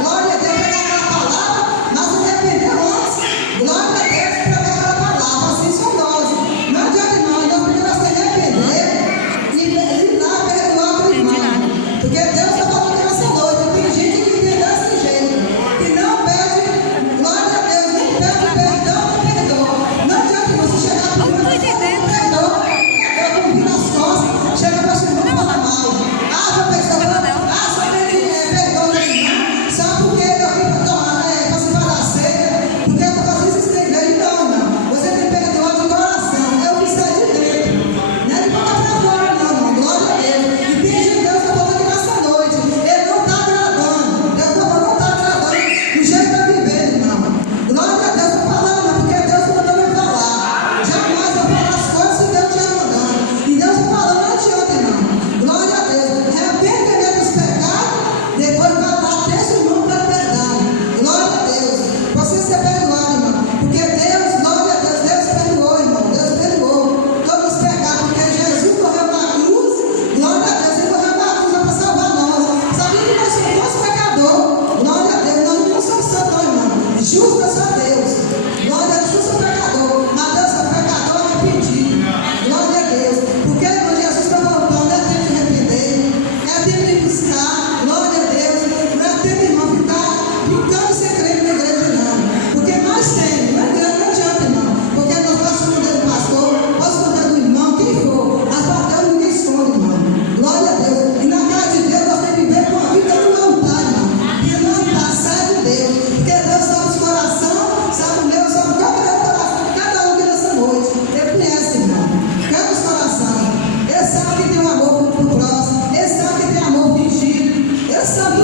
glória a Deus, pegar aquela palavra, mas arrependeu antes. Glória a Deus, pegar aquela palavra, assim são nós. Não adianta nós podemos se arrepender e ir lá perdoar o irmão. Porque Deus está falando nessa noite. Tem gente que vive desse jeito, que não pede, glória a Deus, nem pede perdão, nem perdoa. Não adianta você chegar para o irmão e falar, perdoa, eu viro as costas, chega para o irmão e fala mal. Ah, já pensou, só ele perdoa o irmão, só porque eu vim para se parar a ceia, porque eu estou fazendo isso na igreja. Não, não. Você tem que perdoar de coração, é o que sai de dentro. Não é de boca para fora, não, não. Glória a Deus. E tem gente que Deus está falando aqui nessa noite. Ele não está agradando. Deus está falando, não está agradando do jeito para viver, irmão. Glória a Deus, estou falando, porque Deus mandou me falar. Jamais eu falar as coisas se Deus estiver mandando. E Deus está falando, não adianta, irmão. Glória a Deus. Arrepende dos pecados, depois vai lá até seu irmão para perdão. Glória a Deus. Você ser perdoado, irmão. Porque Deus, glória a Deus, Deus perdoou, irmão. Deus perdoou todos os pecados, porque Jesus morreu na cruz. Glória a Deus, ele morreu na cruz para salvar nós. Sabia que nós somos pecadores. Glória a Deus, nós não somos santos, irmão. Justo é só Deus. Glória a Deus, justo é pecador. Mas Deus é pecador arrependido. Glória a Deus. Porque quando Jesus está voltando, é tempo de arrepender. É tempo de buscar. Glória a Deus. Não é tempo, irmão, ficar brincando sem crer na igreja, não. Porque nós temos. Não adianta, irmão. Porque nós posso esconder do pastor, posso esconder do irmão, quem for. Mas para Deus ninguém esconde, irmão. Glória a Deus. E na casa de Deus nós temos que viver com a vida no altar, irmão. E no altar, sai de Deus. Porque Deus sabe os corações, sabe o meu, sabe qual é o coração de cada um aqui nessa noite. Ele conhece, irmão. Cada os corações. Ele sabe que tem um amor pro próximo. Ele sabe que tem amor fingido. Ele sabe